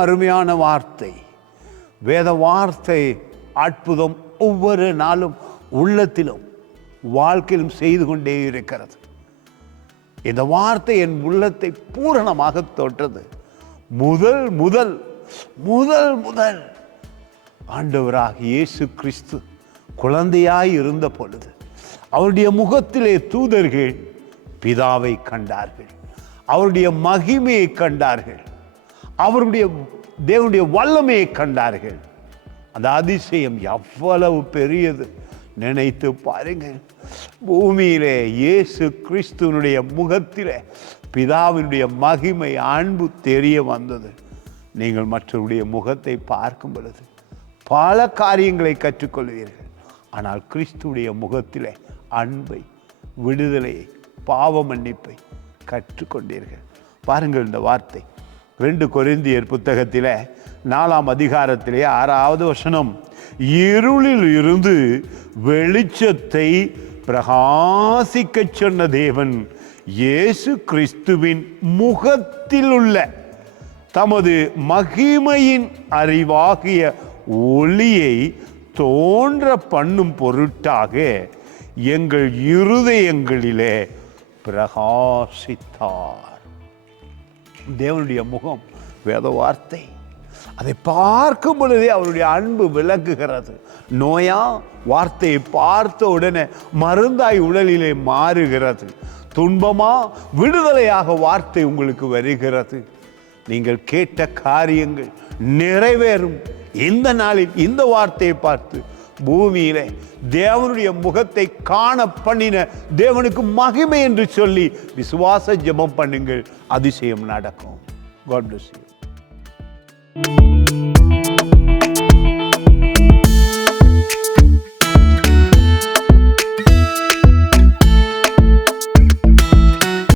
அருமையான வார்த்தை. வேத வார்த்தை அற்புதம் ஒவ்வொரு நாளும் உள்ளத்திலும் வாழ்க்கையிலும் செய்து கொண்டே இருக்கிறது. இந்த வார்த்தை என் உள்ளத்தை பூரணமாக தொட்டது. முதல் முதல் முதல் முதல் ஆண்டவராக இயேசு கிறிஸ்து குழந்தையாய் இருந்த பொழுது அவருடைய முகத்திலே தூதர்கள் பிதாவை கண்டார்கள், அவருடைய மகிமையை கண்டார்கள், அவருடைய தேவனுடைய வல்லமையை கண்டார்கள். அந்த அதிசயம் எவ்வளவு பெரியது நினைத்து பாருங்கள். பூமியிலே இயேசு கிறிஸ்துவனுடைய முகத்திலே பிதாவினுடைய மகிமை அன்பு தெரிய வந்தது. நீங்கள் மற்றவருடைய முகத்தை பார்க்கும் பொழுது பல காரியங்களை கற்றுக்கொள்வீர்கள். ஆனால் கிறிஸ்துடைய முகத்திலே அன்பை, விடுதலையை, பாவ மன்னிப்பை கற்றுக்கொண்டீர்கள். பாருங்கள் இந்த வார்த்தை 2 கொரிந்தியர் புத்தகத்திலே 4ஆம் அதிகாரத்திலே 6வது வசனம். இருளில் இருந்து வெளிச்சத்தை பிரகாசிக்க சொன்ன தேவன் இயேசு கிறிஸ்துவின் முகத்தில் உள்ள தமது மகிமையின் அறிவாகிய ஒளியை தோன்ற பண்ணும் பொருட்டாக எங்கள் இருதயங்களிலே பிரகாசித்தார். தேவனுடைய முகம் வேத வார்த்தை. அதை பார்க்கும் பொழுதே அவருடைய அன்பு விளக்குகிறது. நோயா வார்த்தையை பார்த்த உடனே மருந்தாய் உடலிலே மாறுகிறது. துன்பமா விடுதலையாக வார்த்தை உங்களுக்கு வருகிறது. நீங்கள் கேட்ட காரியங்கள் நிறைவேறும். இந்த நாளில் இந்த வார்த்தையை பார்த்து பூமியிலே தேவனுடைய முகத்தை காண பண்ணின தேவனுக்கு மகிமை என்று சொல்லி விசுவாச ஜெபம் பண்ணுங்கள். அதிசயம் நடக்கும். God bless you.